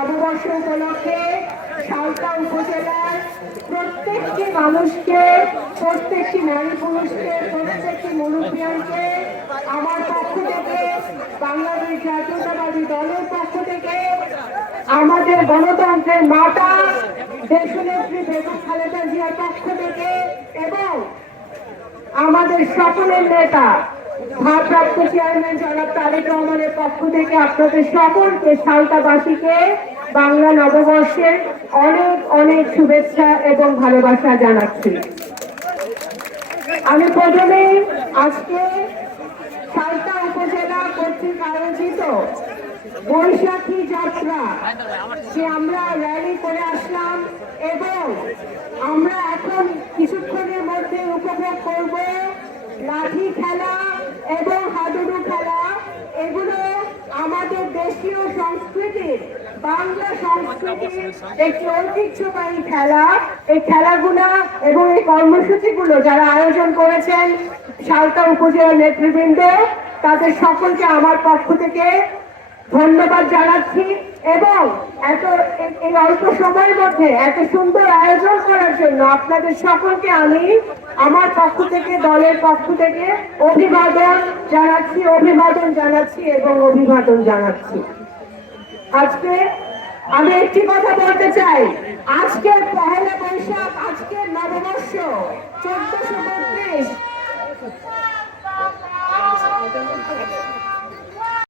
নববর্ষ উপলক্ষে সালতা উপজেলার প্রত্যেকটি মানুষকে, প্রত্যেকটি নারী পুরুষকে, প্রত্যেকটি মুরব্বিয়ানকে আমার পক্ষ থেকে, বাংলাদেশ জাতীয়তাবাদী দলের পক্ষ থেকে, আমাদের গণতন্ত্রের মাতা দেশনেত্রী বেগম খালেদা জিয়ার পক্ষ থেকে এবং আমাদের সকলের নেতা ভারপ্রাপ্ত চেয়ারম্যান জনাব তারেক রহমানের পক্ষ থেকে আপনাদের সকলকে সালতাবাসীকে বাংলা নববর্ষের অনেক অনেক শুভেচ্ছা এবং ভালোবাসা জানাচ্ছি। আমি প্রথমে আজকে সালতা উপজেলা কর্তৃক আয়োজিত বৈশাখী যাত্রা যে আমরা র্যালি করে আসলাম এবং আমরা এখন কিছুক্ষণের মধ্যে উপভোগ করব লাঠি খেলা এবং হাডুডু খেলা। এগুলো আমাদের দেশীয় সংস্কৃতির, বাংলা সংস্কৃতির একটি ঐতিহ্যবাহী খেলা। এই খেলাগুলো এবং এই কর্মসূচিগুলো যারা আয়োজন করেছেন সালতা উপজেলার নেতৃবৃন্দ, তাদের সকলকে আমার পক্ষ থেকে ধন্যবাদ জানাচ্ছি এবং এই অল্প সময়ের মধ্যে এত সুন্দর আয়োজন করার জন্য আপনাদের সকলকে আমি আমার পক্ষ থেকে, দলের পক্ষ থেকে অভিবাদন জানাচ্ছি এবং অভিবাদন জানাচ্ছি। আজকে আমি একটি কথা বলতে চাই, আজকের পহেলা বৈশাখ, আজকের নববর্ষ 1432